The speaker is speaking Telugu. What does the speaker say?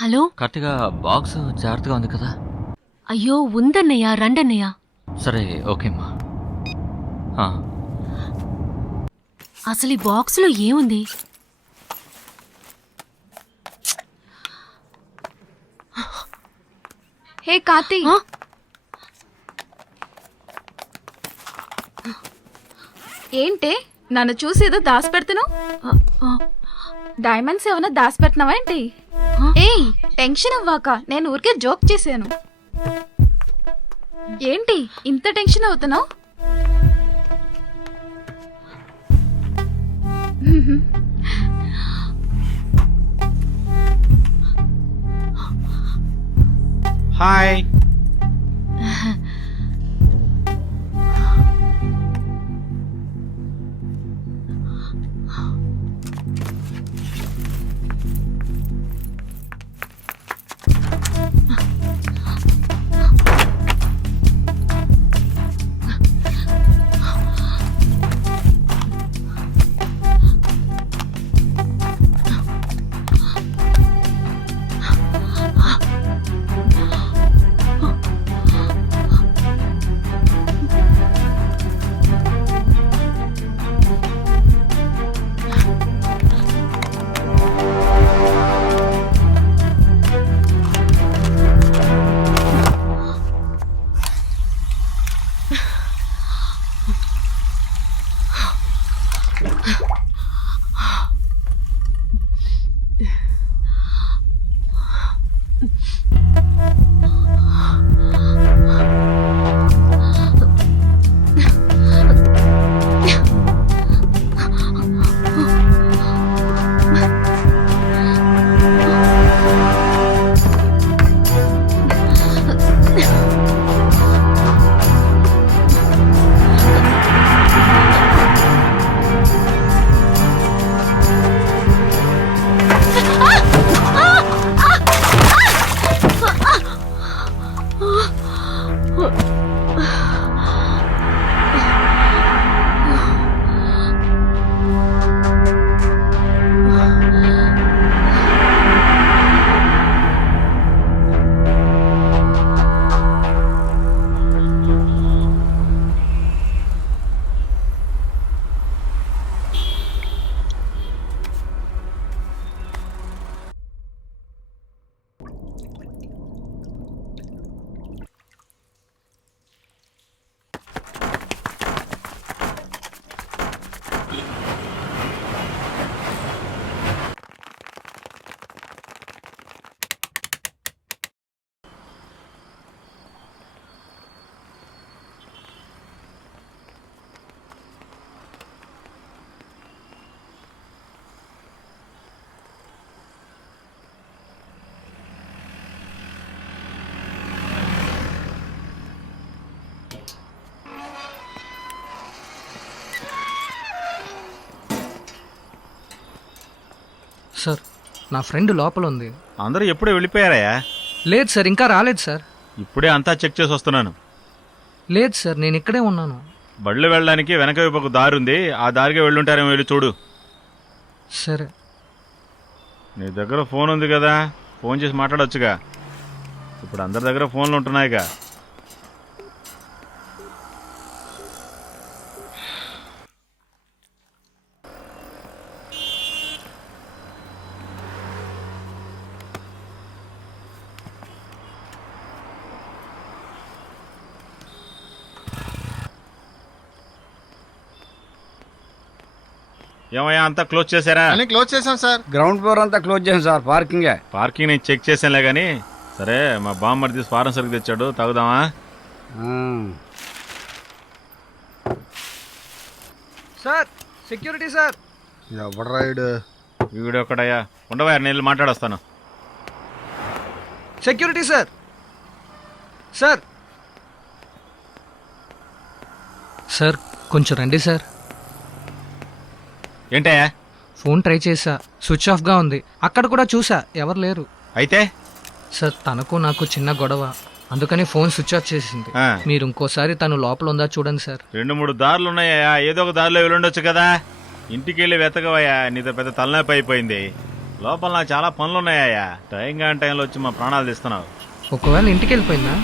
హలో కరెక్ట్గా బాక్స్ జాగ్రత్తగా ఉంది కదా? అయ్యో ఉందన్నయ్య, రండన్నయ్య. సరే ఓకే అమ్మా. అసలు ఈ బాక్స్లో ఏముంది? హే కార్తీ, ఆ? ఏంటే నన్ను చూసి ఏదో దాసి పెడుతున్నావు? ఆ, ఆ, డైమండ్స్ ఏమైనా దాసి పెట్టినావా ఏంటి? ఆ? ఏయ్ టెన్షన్ అవ్వాక, నేను ఊరికే జోక్ చేశాను. ఏంటి ఇంత టెన్షన్ అవుతున్నావు? హాయ్. సార్ నా ఫ్రెండ్ లోపల ఉంది. అందరూ ఎప్పుడే వెళ్ళిపోయారయ్యా? లేదు సార్, ఇంకా రాలేదు సార్. ఇప్పుడే అంతా చెక్ చేసి వస్తున్నాను. లేదు సార్, నేను ఇక్కడే ఉన్నాను. బళ్ళు వెళ్ళడానికి వెనక వైపు ఒక దారి ఉంది, ఆ దారిగా వెళ్ళుంటారేమో, వెళ్ళి చూడు. సరే. నీ దగ్గర ఫోన్ ఉంది కదా, ఫోన్ చేసి మాట్లాడొచ్చుగా. ఇప్పుడు అందరి దగ్గర ఫోన్లు ఉంటున్నాయిగా. ఏమయ్యా అంతా క్లోజ్ చేశారా? అన్ని క్లోజ్ చేసాం సార్. గ్రౌండ్ ఫ్లోర్ అంతా క్లోజ్ చేసాం సార్. పార్కింగ్ నేను చెక్ చేశానులే కానీ. సరే మా బామ్మర్ తీసి ఫారెన్ సరుకు తెచ్చాడు, తాగుదామా? Sir security sir. ఎవడు రైడ్? వీడు ఒక్కడయ్యా. ఉండవా, నేను మాట్లాడొస్తాను. Security sir. సార్ సార్ కొంచెం రండి సార్. ఏంటయ్యా? ఫోన్ ట్రై చేశా, స్విచ్ ఆఫ్గా ఉంది. అక్కడ కూడా చూసా, ఎవరు లేరు. అయితే సార్ తనకు నాకు చిన్న గొడవ, అందుకని ఫోన్ స్విచ్ ఆఫ్ చేసింది. మీరు ఇంకోసారి తను లోపల ఉందా చూడండి సార్. 2-3 దారులు ఉన్నాయా, ఏదో ఒక దారిలో వెళ్ళుండొచ్చు కదా. ఇంటికి వెళ్ళి వెతకవయ్యా, నీతో పెద్ద తలనొప్పి అయిపోయింది. లోపల నాకు చాలా పనులు ఉన్నాయా. టైం కాని టైంలో వచ్చి మా ప్రాణాలు తీస్తున్నావు. ఒకవేళ ఇంటికి వెళ్ళిపోయిందా?